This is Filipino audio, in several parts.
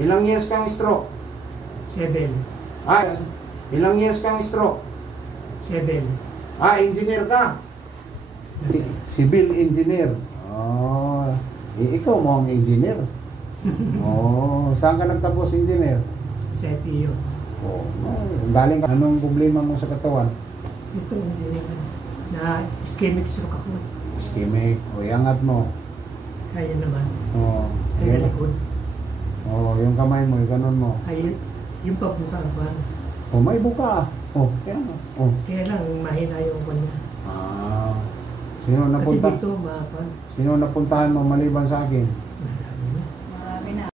Ilang years kang stroke? 7. Ilang years kang stroke? 7. Engineer ka? Civil engineer. Oh, ikaw mo ang engineer. Oh, saan ka nagtapos engineer? Sa FEU. Oh, galing ka. Anong problema mo sa katawan? Ito, engineer. Na ischemic stroke ako. Ischemic. O, iangat mo. Kaya naman. Oh, Kaya likod. Oh, yung kamay mo, ganun mo. Ay, yung papunta ba? Oh, may buka. Oh, yan. Oh. Kaya lang, mahina yung kanya. Sino napunta? Kasi dito, mapan. Sino napuntahan mo maliban sa akin? Marami na.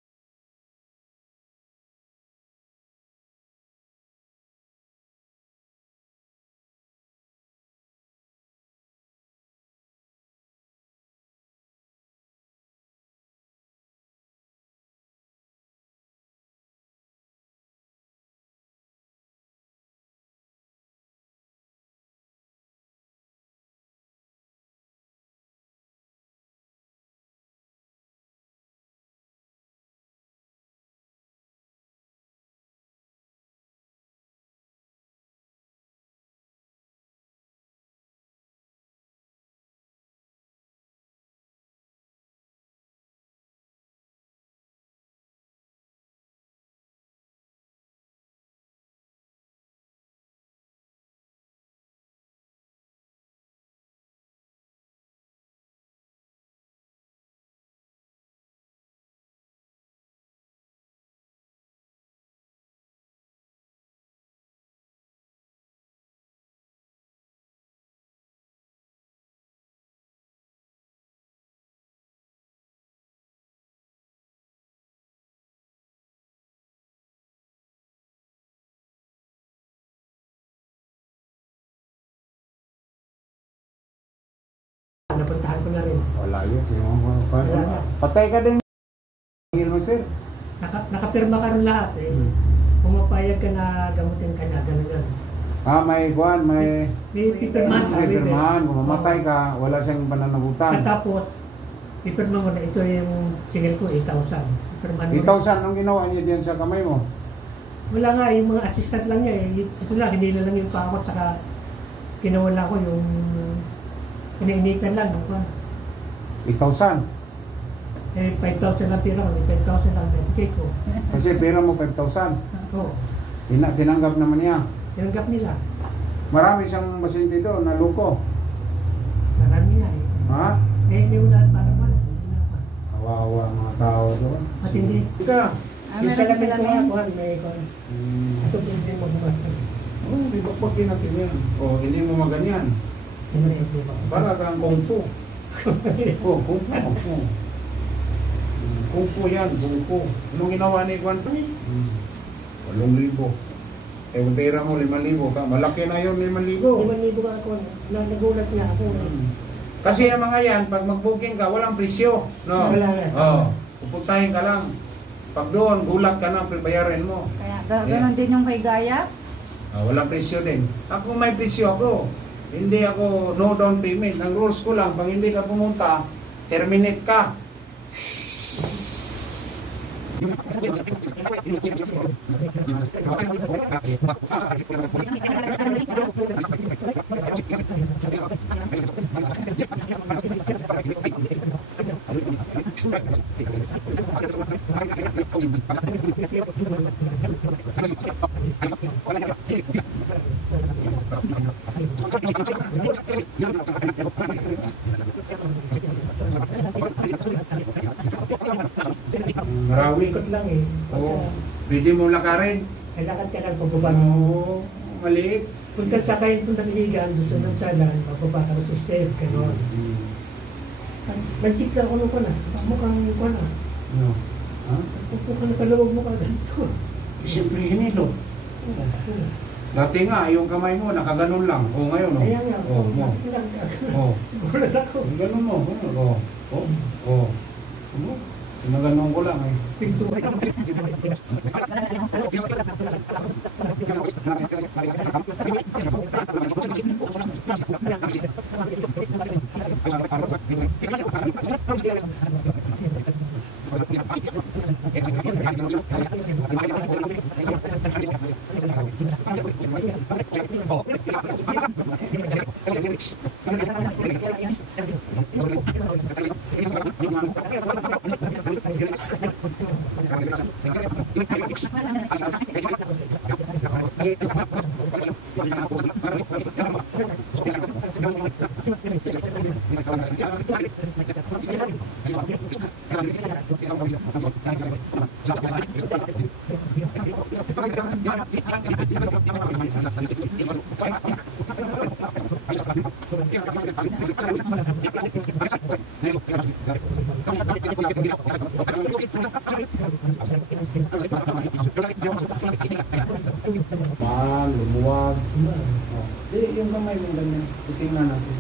Napuntahan ko na rin. Wala yun. Patay ka din. Mo, sir. Nakapirma ka rin lahat eh. Pumapayag ka na gamutin ka na, gano'n. May kuhan, may Pipirmahan ka. pirmahan. Kung mamatay ka, wala siyang pananagutan. Katapos, pipirma mo na ito yung singil ko, 8,000. Pipirmahan mo. 8,000 ang ginawa niya diyan sa kamay mo? Wala nga, yung mga assistant lang niya eh. Ito lang, hindi lang yung pakot, saka kinawala ko yung iniinikan lang. 8,000? Eh, 5,000 lang pira ko, 5,000 lang nabigay ko. Kasi pera mo 5,000. Oo, Tinanggap naman niya. tinanggap nila. Marami siyang masinti doon, naluko. Marami nga eh. Ha? Eh, hindi mo na parang wala. Kawawa ang mga tao doon. Matindi. Ika. Yung Meron salamin sila ko men. nga, may kuhan. Ito hindi mo gumasa. Di ba pag natin yan? Hindi mo maganyan. Hindi mo. Para kang kung fu. Kung fu. Kung fu yan, kung fu. Anong ginawa ni Kwan? 8,000. Eh, kung pera mo 5,000 ka, malaki na yun 5,000. 5,000 ka ako. Nagulat niya ako. Kasi ang mga yan, pag mag-booking ka, walang presyo. No? Wala nga. Pupuntahin ka lang. Pag doon, gulat ka na, bayarin mo. Kaya gano'n din yung kay Gaya. Walang presyo din. Ako may presyo ako. Hindi ako no down payment. Ang rules ko lang, pag hindi ka pumunta, terminate ka. Marawi. Ikot lang eh. Pwede mo lakarin. Kailangan ka lang pagbaba. Maliit. Punta sa kayo, punta niligan, gusto ng salan, magbaba ka sa stairs, gano'n. Nag-tip lang ko na. Mukhang ko na. No. Ha? Mukhang nakalawag mo ka ganito. Siyempre hinilo. Dati nga, yung kamay mo, nakaganon lang. Ngayon, no? Kaya nga, mo. gulat ako. Ganon mo. Naganon ko lang eh. Pinto. Lumuwag. Di, yung kamay mo ganyan. Titingnan natin.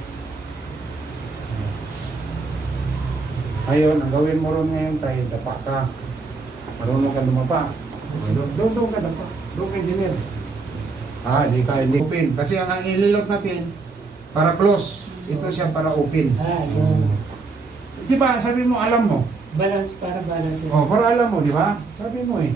Ayun, ang gawin mo ron ngayon tayo, dapa ka. Marunong ka dumapa. Doon ka dapa. Doon ka, engineer. Hindi open. Kasi ang ililot natin, para close. Ito siya para open. Di ba, sabi mo, alam mo? Balance, para balance. Oh, para alam mo, di ba? Sabi mo eh.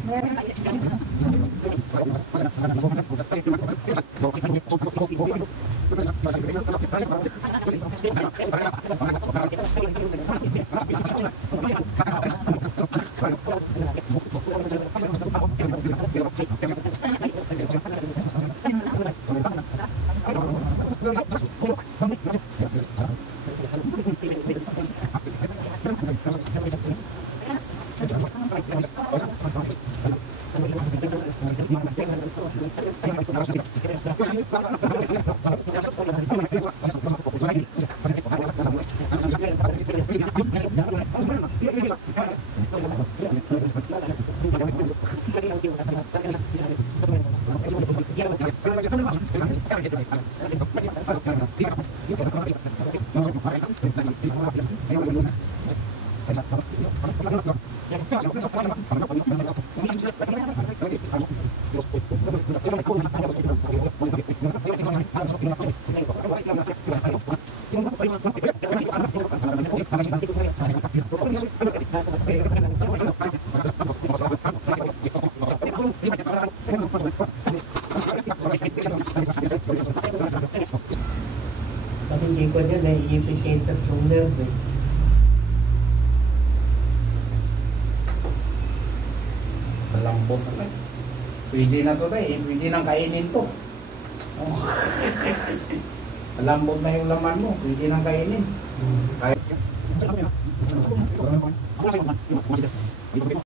Kasi hindi ko dyan, naiipit kayo sa nerve eh. Malambot na tayo. Pwede na to tayo. Pwede nang kainin to. Oh. Malambot na yung laman mo. Pwede nang kainin. Kahit